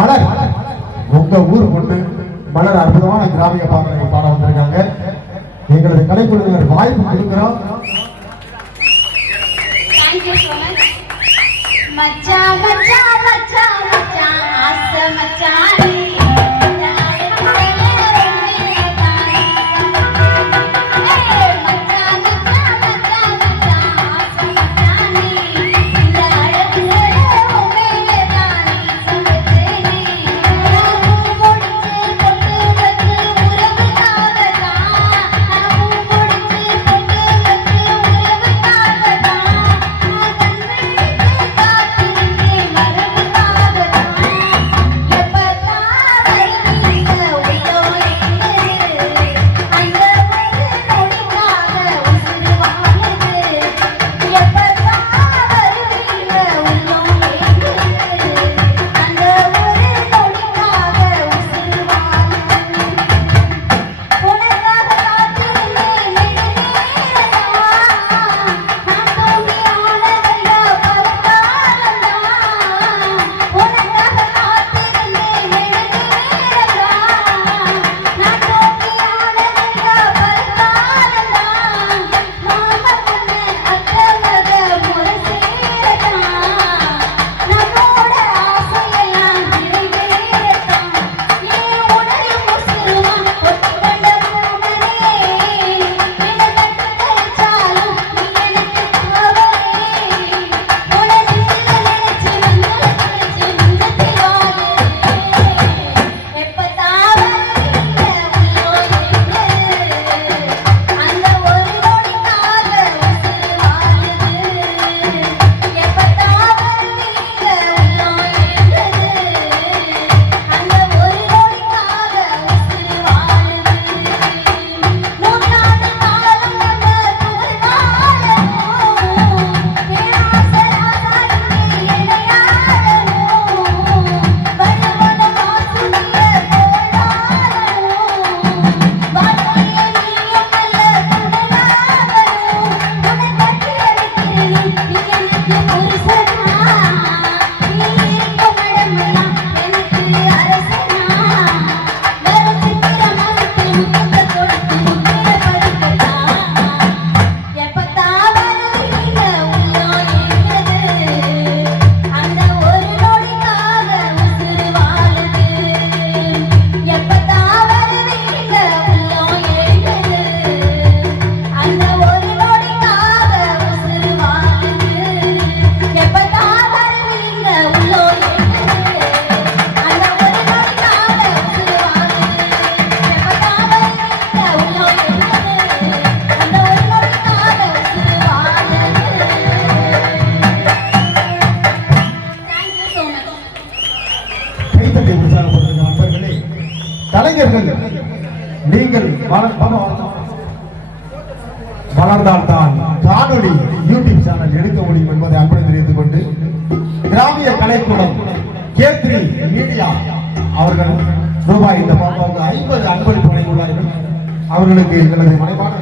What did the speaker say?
மலர் உங்க ஊர் கொண்டு மலர் அற்புதமான கிராமிய பாடலை பாட வந்திருக்காங்க. எங்களது கலைக்குழுவினர் வாய்ப்பு கொடுக்கிறோம். மச்சான் மச்சான் மச்சான் மச்சான் ஆசை மச்சானே நீங்கள் வளர்ந்தால்தான் காணொலி யூடியூப் சேனல் எடுக்க முடியும் என்பதை அன்புடன் தெரிவித்துக் கொண்டு கிராமிய கலைக்கூடம் K3 மீடியா அவர்கள் ரூபாய் இந்த பாப்பாவுக்கு 50 அன்பளிப்பு வழங்கியுள்ளார்கள். அவர்களுக்கு எங்களது மனைவான